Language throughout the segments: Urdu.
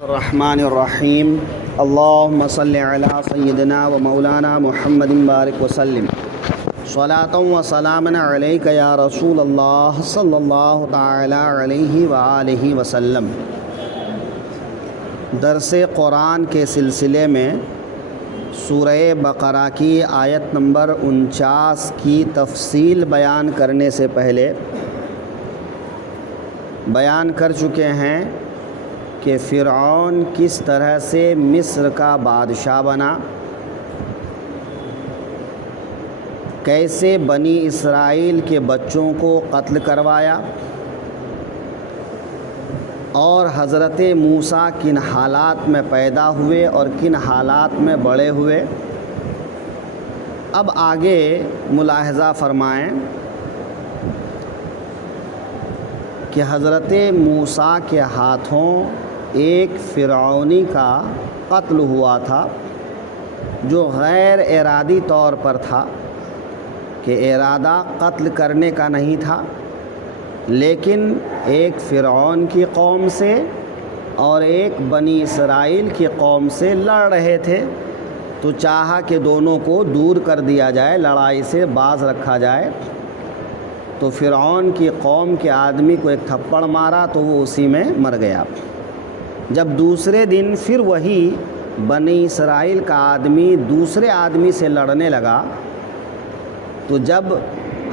الرحمن الرحیم اللہم صلی علی سیدنا و مولانا محمد بارک وسلم صلاۃ و سلاما علیک یا رسول اللہ صلی اللہ تعالی علیہ وآلہ وسلم۔ درس قرآن کے سلسلے میں سورہ بقرہ کی آیت نمبر 49 کی تفصیل بیان کرنے سے پہلے بیان کر چکے ہیں کہ فرعون کس طرح سے مصر کا بادشاہ بنا، کیسے بنی اسرائیل کے بچوں کو قتل کروایا، اور حضرت موسیٰ کن حالات میں پیدا ہوئے اور کن حالات میں بڑے ہوئے۔ اب آگے ملاحظہ فرمائیں کہ حضرت موسیٰ کے ہاتھوں ایک فرعونی کا قتل ہوا تھا جو غیر ارادی طور پر تھا، کہ ارادہ قتل کرنے کا نہیں تھا، لیکن ایک فرعون کی قوم سے اور ایک بنی اسرائیل کی قوم سے لڑ رہے تھے، تو چاہا کہ دونوں کو دور کر دیا جائے، لڑائی سے باز رکھا جائے۔ تو فرعون کی قوم کے آدمی کو ایک تھپڑ مارا تو وہ اسی میں مر گیا۔ جب دوسرے دن پھر وہی بنی اسرائیل کا آدمی دوسرے آدمی سے لڑنے لگا، تو جب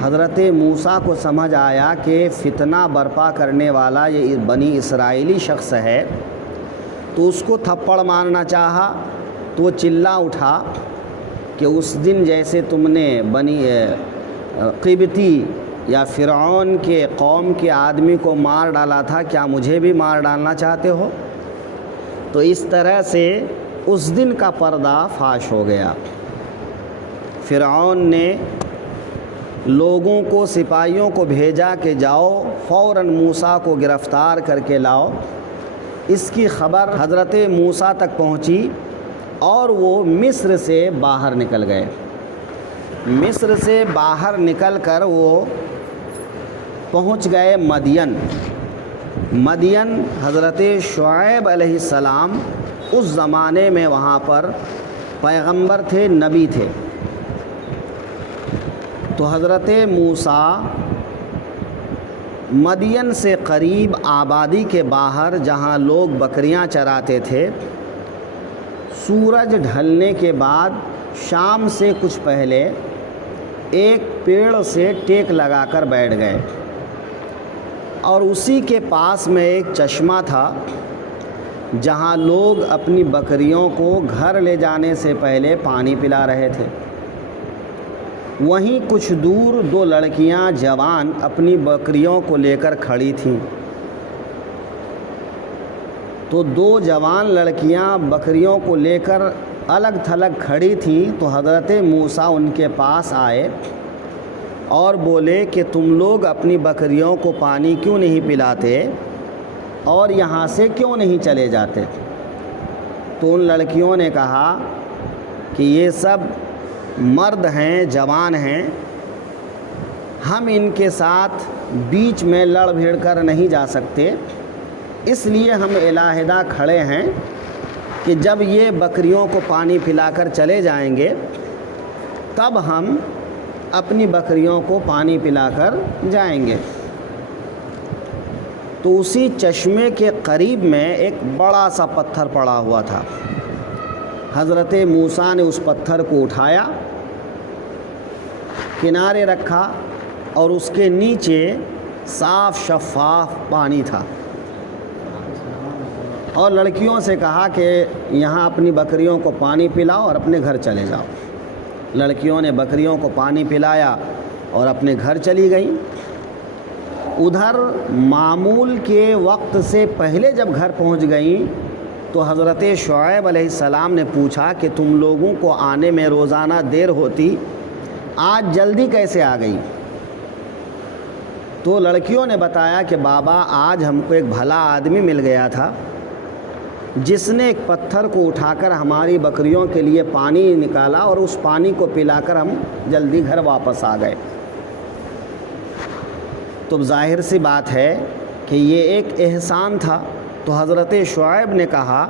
حضرت موسیٰ کو سمجھ آیا کہ فتنہ برپا کرنے والا یہ بنی اسرائیلی شخص ہے، تو اس کو تھپڑ مارنا چاہا، تو وہ چلا اٹھا کہ اس دن جیسے تم نے بنی قبطی یا فرعون کے قوم کے آدمی کو مار ڈالا تھا، کیا مجھے بھی مار ڈالنا چاہتے ہو؟ تو اس طرح سے اس دن کا پردہ فاش ہو گیا۔ فرعون نے لوگوں کو، سپاہیوں کو بھیجا کہ جاؤ فوراً موسیٰ کو گرفتار کر کے لاؤ۔ اس کی خبر حضرت موسیٰ تک پہنچی اور وہ مصر سے باہر نکل گئے۔ مصر سے باہر نکل کر وہ پہنچ گئے مدین۔ مدین حضرت شعیب علیہ السلام اس زمانے میں وہاں پر پیغمبر تھے، نبی تھے۔ تو حضرت موسیٰ مدین سے قریب آبادی کے باہر جہاں لوگ بکریاں چراتے تھے، سورج ڈھلنے کے بعد شام سے کچھ پہلے ایک پیڑ سے ٹیک لگا کر بیٹھ گئے، اور اسی کے پاس میں ایک چشمہ تھا جہاں لوگ اپنی بکریوں کو گھر لے جانے سے پہلے پانی پلا رہے تھے۔ وہیں کچھ دور دو لڑکیاں جوان اپنی بکریوں کو لے کر کھڑی تھیں۔ تو دو جوان لڑکیاں بکریوں کو لے کر الگ تھلگ کھڑی تھیں، تو حضرت موسیٰ ان کے پاس آئے اور بولے کہ تم لوگ اپنی بکریوں کو پانی کیوں نہیں پلاتے اور یہاں سے کیوں نہیں چلے جاتے؟ تو ان لڑکیوں نے کہا کہ یہ سب مرد ہیں، جوان ہیں، ہم ان کے ساتھ بیچ میں لڑ بھیڑ کر نہیں جا سکتے، اس لیے ہم علیحدہ کھڑے ہیں کہ جب یہ بکریوں کو پانی پلا کر چلے جائیں گے تب ہم اپنی بکریوں کو پانی پلا کر جائیں گے۔ تو اسی چشمے کے قریب میں ایک بڑا سا پتھر پڑا ہوا تھا۔ حضرت موسیٰ نے اس پتھر کو اٹھایا، کنارے رکھا، اور اس کے نیچے صاف شفاف پانی تھا، اور لڑکیوں سے کہا کہ یہاں اپنی بکریوں کو پانی پلاؤ اور اپنے گھر چلے جاؤ۔ لڑکیوں نے بکریوں کو پانی پلایا اور اپنے گھر چلی گئیں۔ ادھر معمول کے وقت سے پہلے جب گھر پہنچ گئیں تو حضرت شعیب علیہ السلام نے پوچھا کہ تم لوگوں کو آنے میں روزانہ دیر ہوتی، آج جلدی کیسے آ گئی؟ تو لڑکیوں نے بتایا کہ بابا آج ہم کو ایک بھلا آدمی مل گیا تھا جس نے ایک پتھر کو اٹھا کر ہماری بکریوں کے لیے پانی نکالا، اور اس پانی کو پلا کر ہم جلدی گھر واپس آ گئے۔ تو ظاہر سی بات ہے کہ یہ ایک احسان تھا، تو حضرت شعیب نے کہا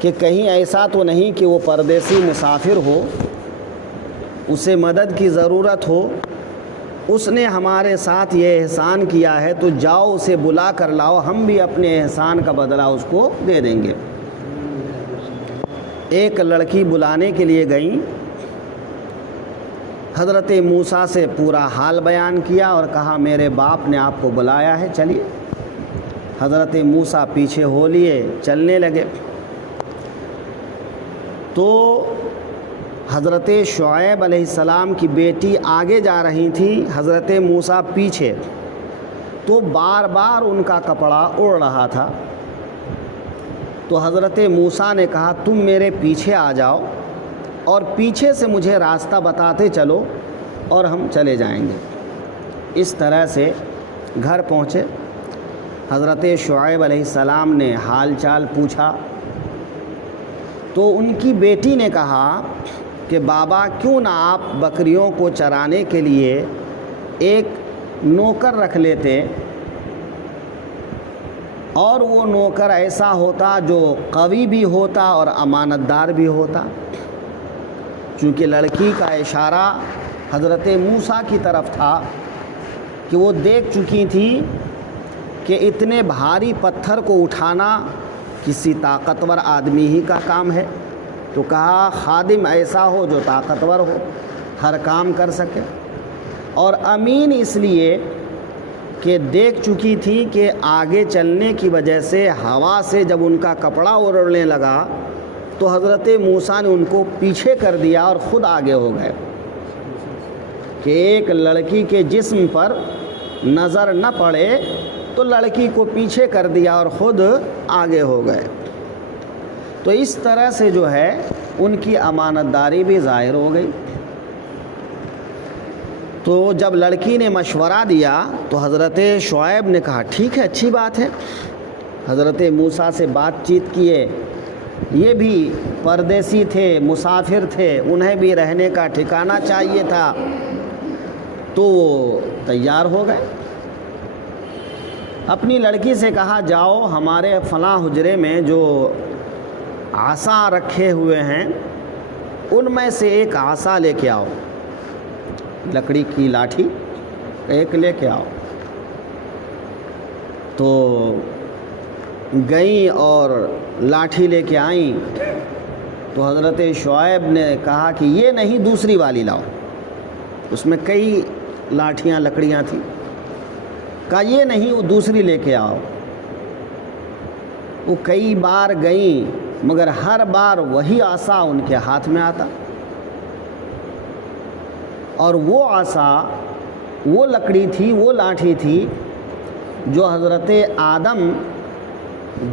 کہ کہیں ایسا تو نہیں کہ وہ پردیسی مسافر ہو، اسے مدد کی ضرورت ہو، اس نے ہمارے ساتھ یہ احسان کیا ہے تو جاؤ اسے بلا کر لاؤ، ہم بھی اپنے احسان کا بدلہ اس کو دے دیں گے۔ ایک لڑکی بلانے کے لیے گئیں، حضرت موسیٰ سے پورا حال بیان کیا اور کہا میرے باپ نے آپ کو بلایا ہے، چلیے۔ حضرت موسیٰ پیچھے ہو لیے، چلنے لگے تو حضرت شعیب علیہ السلام کی بیٹی آگے جا رہی تھی، حضرت موسیٰ پیچھے، تو بار بار ان کا کپڑا اڑ رہا تھا۔ تو حضرت موسیٰ نے کہا تم میرے پیچھے آ جاؤ اور پیچھے سے مجھے راستہ بتاتے چلو اور ہم چلے جائیں گے۔ اس طرح سے گھر پہنچے، حضرت شعیب علیہ السلام نے حال چال پوچھا تو ان کی بیٹی نے کہا کہ بابا کیوں نہ آپ بکریوں کو چرانے کے لیے ایک نوکر رکھ لیتے، اور وہ نوکر ایسا ہوتا جو قوی بھی ہوتا اور امانت دار بھی ہوتا۔ چونکہ لڑکی کا اشارہ حضرت موسیٰ کی طرف تھا کہ وہ دیکھ چکی تھی کہ اتنے بھاری پتھر کو اٹھانا کسی طاقتور آدمی ہی کا کام ہے، تو کہا خادم ایسا ہو جو طاقتور ہو، ہر کام کر سکے، اور امین اس لیے کہ دیکھ چکی تھی کہ آگے چلنے کی وجہ سے ہوا سے جب ان کا کپڑا اڑنے لگا تو حضرت موسیٰ نے ان کو پیچھے کر دیا اور خود آگے ہو گئے کہ ایک لڑکی کے جسم پر نظر نہ پڑے، تو لڑکی کو پیچھے کر دیا اور خود آگے ہو گئے۔ تو اس طرح سے جو ہے ان کی امانت داری بھی ظاہر ہو گئی۔ تو جب لڑکی نے مشورہ دیا تو حضرت شعیب نے کہا ٹھیک ہے، اچھی بات ہے۔ حضرت موسیٰ سے بات چیت کیے، یہ بھی پردیسی تھے، مسافر تھے، انہیں بھی رہنے کا ٹھکانہ چاہیے تھا، تو وہ تیار ہو گئے۔ اپنی لڑکی سے کہا جاؤ ہمارے فلاں حجرے میں جو عصا رکھے ہوئے ہیں ان میں سے ایک عصا لے کے آؤ، لکڑی کی لاٹھی ایک لے کے آؤ۔ تو گئیں اور لاٹھی لے کے آئیں تو حضرت شعیب نے کہا کہ یہ نہیں، دوسری والی لاؤ۔ اس میں کئی لاٹھیاں لکڑیاں تھیں، کہا یہ نہیں، وہ دوسری لے کے آؤ۔ وہ کئی بار گئیں مگر ہر بار وہی عصا ان کے ہاتھ میں آتا، اور وہ عصا وہ لکڑی تھی، وہ لاٹھی تھی جو حضرت آدم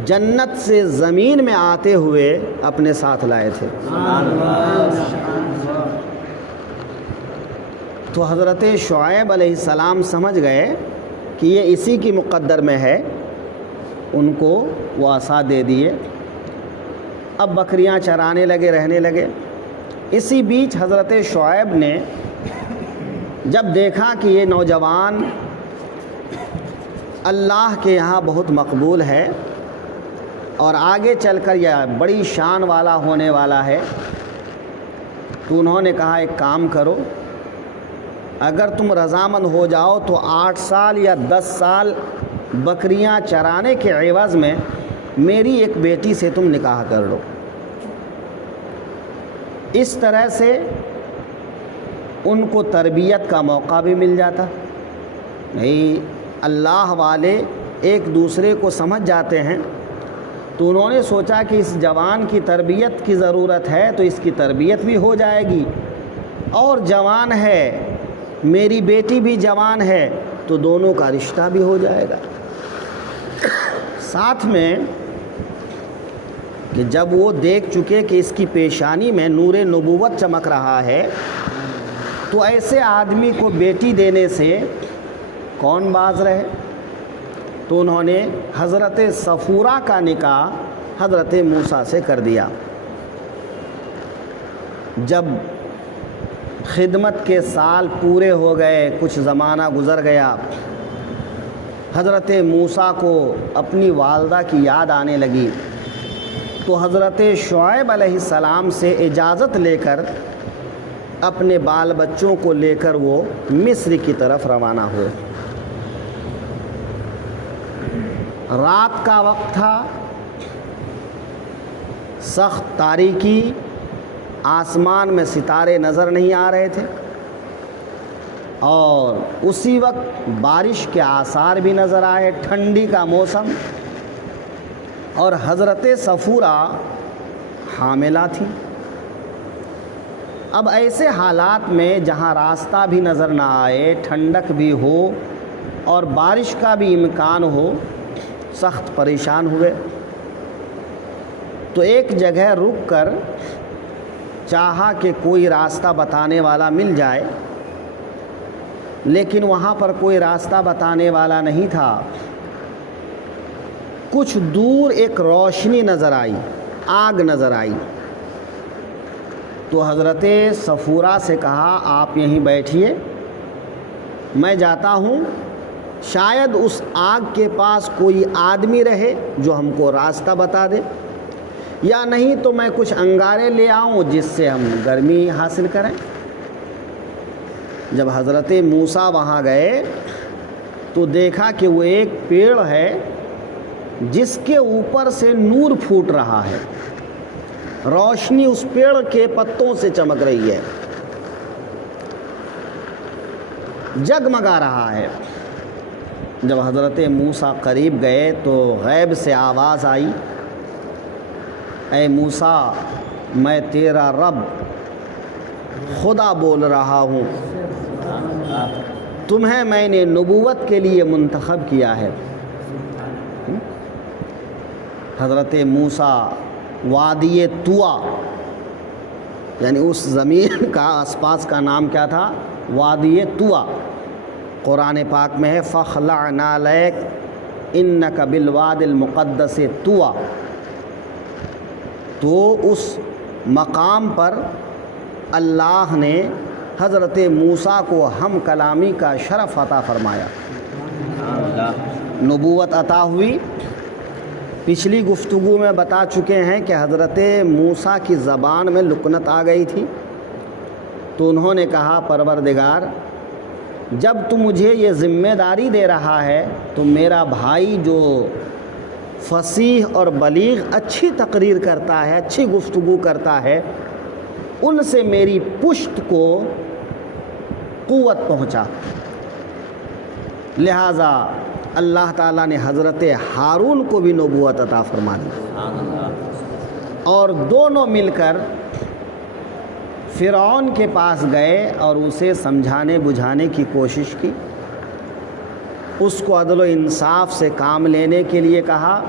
جنت سے زمین میں آتے ہوئے اپنے ساتھ لائے تھے۔ تو حضرت شعیب علیہ السلام سمجھ گئے کہ یہ اسی کی مقدر میں ہے، ان کو وہ عصا دے دیے۔ اب بکریاں چرانے لگے، رہنے لگے۔ اسی بیچ حضرت شعیب نے جب دیکھا کہ یہ نوجوان اللہ کے یہاں بہت مقبول ہے اور آگے چل کر یہ بڑی شان والا ہونے والا ہے، تو انہوں نے کہا ایک کام کرو، اگر تم رضامند ہو جاؤ تو 8 سال یا 10 سال بکریاں چرانے کے عوض میں میری ایک بیٹی سے تم نکاح کر لو۔ اس طرح سے ان کو تربیت کا موقع بھی مل جاتا۔ نہیں، اللہ والے ایک دوسرے کو سمجھ جاتے ہیں، تو انہوں نے سوچا کہ اس جوان کی تربیت کی ضرورت ہے تو اس کی تربیت بھی ہو جائے گی، اور جوان ہے میری بیٹی بھی جوان ہے تو دونوں کا رشتہ بھی ہو جائے گا۔ ساتھ میں کہ جب وہ دیکھ چکے کہ اس کی پیشانی میں نور نبوت چمک رہا ہے تو ایسے آدمی کو بیٹی دینے سے کون باز رہے، تو انہوں نے حضرت صفورہ کا نکاح حضرت موسیٰ سے کر دیا۔ جب خدمت کے سال پورے ہو گئے، کچھ زمانہ گزر گیا، حضرت موسیٰ کو اپنی والدہ کی یاد آنے لگی تو حضرت شعیب علیہ السلام سے اجازت لے کر اپنے بال بچوں کو لے کر وہ مصر کی طرف روانہ ہوئے۔ رات کا وقت تھا، سخت تاریکی، آسمان میں ستارے نظر نہیں آ رہے تھے اور اسی وقت بارش کے آثار بھی نظر آئے، ٹھنڈی کا موسم، اور حضرت صفورہ حاملہ تھی۔ اب ایسے حالات میں جہاں راستہ بھی نظر نہ آئے، ٹھنڈک بھی ہو اور بارش کا بھی امکان ہو، سخت پریشان ہوئے۔ تو ایک جگہ رک کر چاہا کہ کوئی راستہ بتانے والا مل جائے، لیکن وہاں پر کوئی راستہ بتانے والا نہیں تھا۔ کچھ دور ایک روشنی نظر آئی، آگ نظر آئی، تو حضرت صفورہ سے کہا آپ یہیں بیٹھیے، میں جاتا ہوں، شاید اس آگ کے پاس کوئی آدمی رہے جو ہم کو راستہ بتا دے، یا نہیں تو میں کچھ انگارے لے آؤں جس سے ہم گرمی حاصل کریں۔ جب حضرت موسیٰ وہاں گئے تو دیکھا کہ وہ ایک پیڑ ہے جس کے اوپر سے نور پھوٹ رہا ہے، روشنی اس پیڑ کے پتوں سے چمک رہی ہے، جگمگا رہا ہے۔ جب حضرت موسیٰ قریب گئے تو غیب سے آواز آئی، اے موسیٰ میں تیرا رب خدا بول رہا ہوں، تمہیں میں نے نبوت کے لیے منتخب کیا ہے۔ حضرت موسیٰ وادی طویٰ، یعنی اس زمین کا آس پاس کا نام کیا تھا؟ وادی طویٰ۔ قرآن پاک میں ہے فَاخْلَعْ نَعْلَيْكَ إِنَّكَ بِالْوَادِ الْمُقَدَّسِ طویٰ۔ تو اس مقام پر اللہ نے حضرت موسیٰ کو ہم کلامی کا شرف عطا فرمایا، نبوت عطا ہوئی۔ پچھلی گفتگو میں بتا چکے ہیں کہ حضرت موسیٰ کی زبان میں لکنت آ گئی تھی، تو انہوں نے کہا پروردگار جب تو مجھے یہ ذمہ داری دے رہا ہے تو میرا بھائی جو فصیح اور بلیغ اچھی تقریر کرتا ہے، اچھی گفتگو کرتا ہے، ان سے میری پشت کو قوت پہنچا۔ لہٰذا اللہ تعالیٰ نے حضرت ہارون کو بھی نبوت عطا فرما دی، اور دونوں مل کر فرعون کے پاس گئے اور اسے سمجھانے بجھانے کی کوشش کی، اس کو عدل و انصاف سے کام لینے کے لیے کہا،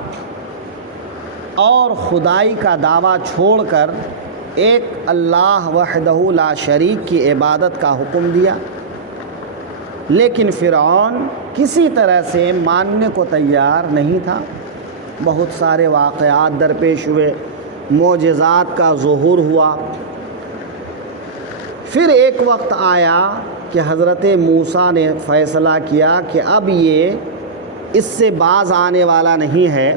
اور خدائی کا دعویٰ چھوڑ کر ایک اللہ وحدہ لا شریک کی عبادت کا حکم دیا۔ لیکن فرعون کسی طرح سے ماننے کو تیار نہیں تھا۔ بہت سارے واقعات درپیش ہوئے، معجزات کا ظہور ہوا۔ پھر ایک وقت آیا کہ حضرت موسیٰ نے فیصلہ کیا کہ اب یہ اس سے باز آنے والا نہیں ہے،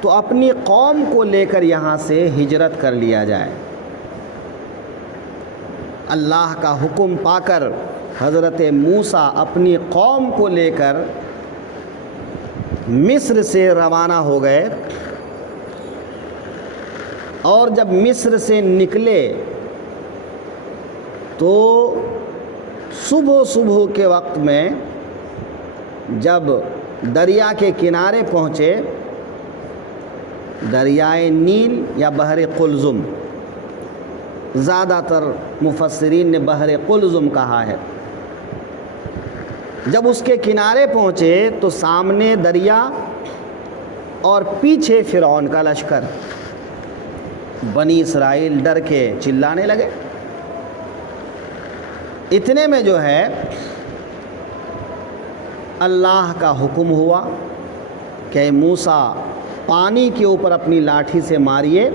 تو اپنی قوم کو لے کر یہاں سے ہجرت کر لیا جائے۔ اللہ کا حکم پا کر حضرت موسیٰ اپنی قوم کو لے کر مصر سے روانہ ہو گئے، اور جب مصر سے نکلے تو صبح کے وقت میں جب دریا کے کنارے پہنچے، دریائے نیل یا بحر قلزم، زیادہ تر مفسرین نے بحر قلزم کہا ہے، جب اس کے کنارے پہنچے تو سامنے دریا اور پیچھے فرعون کا لشکر، بنی اسرائیل ڈر کے چلانے لگے۔ اتنے میں جو ہے اللہ کا حکم ہوا کہ موسیٰ پانی کے اوپر اپنی لاٹھی سے ماریے،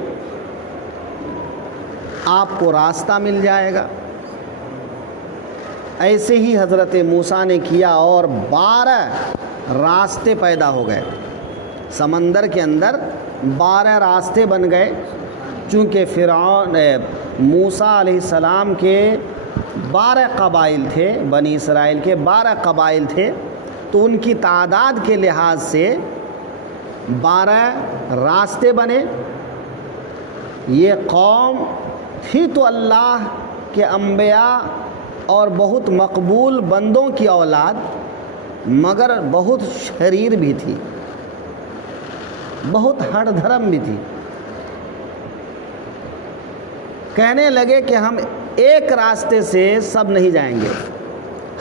آپ کو راستہ مل جائے گا۔ ایسے ہی حضرت موسیٰ نے کیا اور 12 راستے پیدا ہو گئے، سمندر کے اندر 12 راستے بن گئے، چونکہ موسیٰ علیہ السلام کے 12 قبائل تھے، بنی اسرائیل کے 12 قبائل تھے، تو ان کی تعداد کے لحاظ سے 12 راستے بنے۔ یہ قوم تھی تو اللہ کے انبیاء اور بہت مقبول بندوں کی اولاد، مگر بہت شریر بھی تھی، بہت ہٹ دھرم بھی تھی۔ کہنے لگے کہ ہم ایک راستے سے سب نہیں جائیں گے،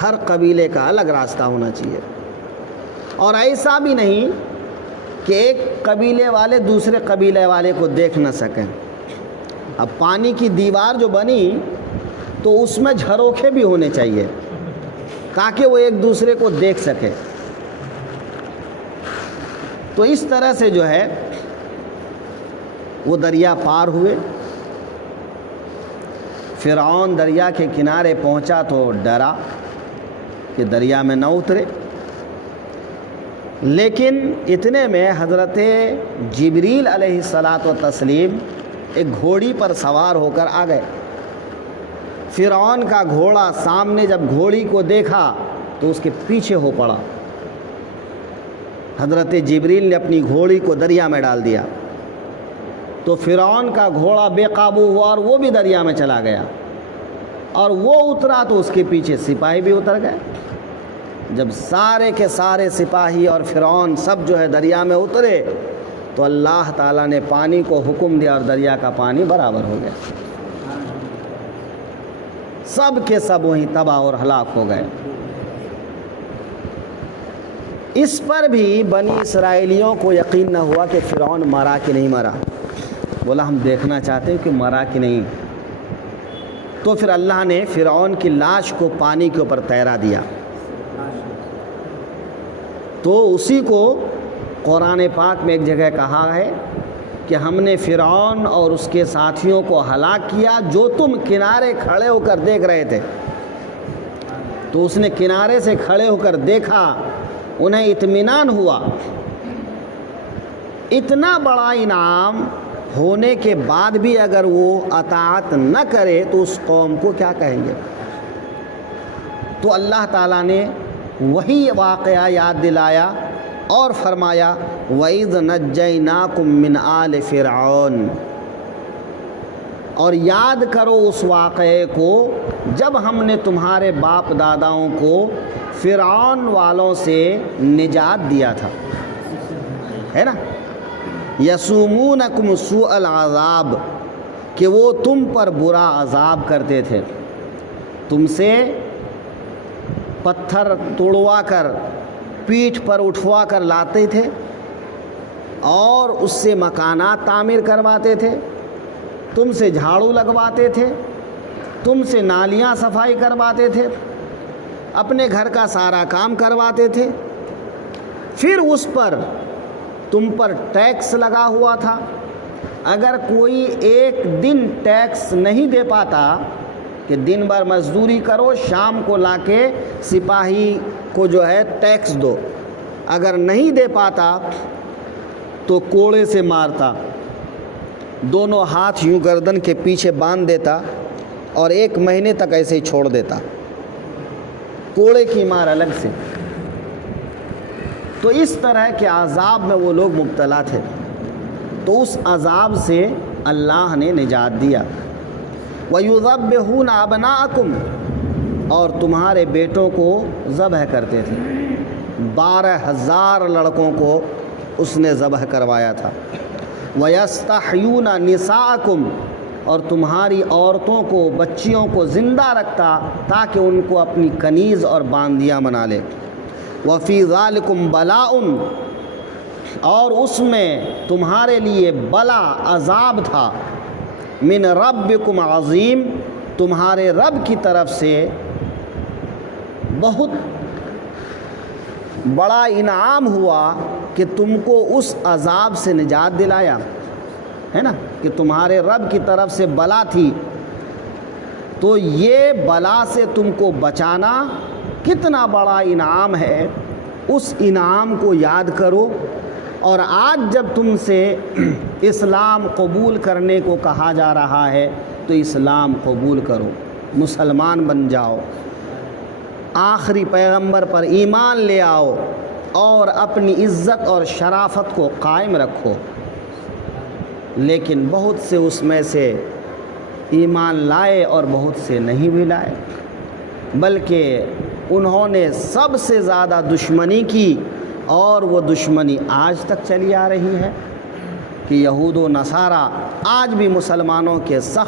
ہر قبیلے کا الگ راستہ ہونا چاہیے، اور ایسا بھی نہیں کہ ایک قبیلے والے دوسرے قبیلے والے کو دیکھ نہ سکیں۔ اب پانی کی دیوار جو بنی تو اس میں جھروکھے بھی ہونے چاہیے تاکہ وہ ایک دوسرے کو دیکھ سکے۔ تو اس طرح سے جو ہے وہ دریا پار ہوئے۔ فرعون دریا کے کنارے پہنچا تو ڈرا کہ دریا میں نہ اترے، لیکن اتنے میں حضرت جبریل علیہ الصلاۃ والتسلیم ایک گھوڑی پر سوار ہو کر آ گئے۔ فرعون کا گھوڑا سامنے جب گھوڑی کو دیکھا تو اس کے پیچھے ہو پڑا۔ حضرت جبریل نے اپنی گھوڑی کو دریا میں ڈال دیا تو فرعون کا گھوڑا بے قابو ہوا اور وہ بھی دریا میں چلا گیا، اور وہ اترا تو اس کے پیچھے سپاہی بھی اتر گئے۔ جب سارے کے سارے سپاہی اور فرعون سب جو ہے دریا میں اترے تو اللہ تعالیٰ نے پانی کو حکم دیا اور دریا کا پانی برابر ہو گیا، سب کے سب وہیں تباہ اور ہلاک ہو گئے۔ اس پر بھی بنی اسرائیلیوں کو یقین نہ ہوا کہ فرعون مرا کہ نہیں مرا۔ بولا ہم دیکھنا چاہتے ہیں کہ مرا کہ نہیں۔ تو پھر اللہ نے فرعون کی لاش کو پانی کے اوپر تیرا دیا۔ تو اسی کو قرآن پاک میں ایک جگہ کہا ہے کہ ہم نے فرعون اور اس کے ساتھیوں کو ہلاک کیا جو تم کنارے کھڑے ہو کر دیکھ رہے تھے۔ تو اس نے کنارے سے کھڑے ہو کر دیکھا، انہیں اطمینان ہوا۔ اتنا بڑا انعام ہونے کے بعد بھی اگر وہ اطاعت نہ کرے تو اس قوم کو کیا کہیں گے؟ تو اللہ تعالیٰ نے وہی واقعہ یاد دلایا اور فرمایا وَإِذْ نَجَّيْنَاكُمْ مِنْ آلِ فِرْعَوْنَ، اور یاد کرو اس واقعے کو جب ہم نے تمہارے باپ داداؤں کو فرعون والوں سے نجات دیا تھا، ہے نا؟ یسومونکم سوء العذاب، کہ وہ تم پر برا عذاب کرتے تھے، تم سے پتھر توڑوا کر پیٹھ پر اٹھوا کر لاتے تھے اور اس سے مکانات تعمیر کرواتے تھے، تم سے جھاڑو لگواتے تھے، تم سے نالیاں صفائی کرواتے تھے، اپنے گھر کا سارا کام کرواتے تھے۔ پھر اس پر تم پر ٹیکس لگا ہوا تھا، اگر کوئی ایک دن ٹیکس نہیں دے پاتا کہ دن بھر مزدوری کرو، شام کو لا کے سپاہی کو جو ہے ٹیکس دو، اگر نہیں دے پاتا تو کوڑے سے مارتا، دونوں ہاتھ یوں گردن کے پیچھے باندھ دیتا اور 1 مہینے تک ایسے ہی چھوڑ دیتا، کوڑے کی مار الگ سے۔ تو اس طرح کے عذاب میں وہ لوگ مبتلا تھے، تو اس عذاب سے اللہ نے نجات دیا۔ وَيُذَبِّحُونَ أَبْنَاءَكُمْ، اور تمہارے بیٹوں کو ذبح کرتے تھے، 12,000 لڑکوں کو اس نے ذبح کروایا تھا۔ وَيَسْتَحْيُونَ نِسَاءَكُمْ، اور تمہاری عورتوں کو بچیوں کو زندہ رکھتا تاکہ ان کو اپنی کنیز اور باندیاں بنا لے۔ وَفِي ذَلِكُمْ بَلَاءٌ، اور اس میں تمہارے لیے بلا عذاب تھا، من ربکم عظیم، تمہارے رب کی طرف سے بہت بڑا انعام ہوا کہ تم کو اس عذاب سے نجات دلایا، ہے نا، کہ تمہارے رب کی طرف سے بلا تھی، تو یہ بلا سے تم کو بچانا کتنا بڑا انعام ہے اس انعام کو یاد کرو، اور آج جب تم سے اسلام قبول کرنے کو کہا جا رہا ہے تو اسلام قبول کرو، مسلمان بن جاؤ، آخری پیغمبر پر ایمان لے آؤ اور اپنی عزت اور شرافت کو قائم رکھو۔ لیکن بہت سے اس میں سے ایمان لائے اور بہت سے نہیں بھی لائے، بلکہ انہوں نے سب سے زیادہ دشمنی کی، اور وہ دشمنی آج تک چلی آ رہی ہے کہ یہود و نصارہ آج بھی مسلمانوں کے سخت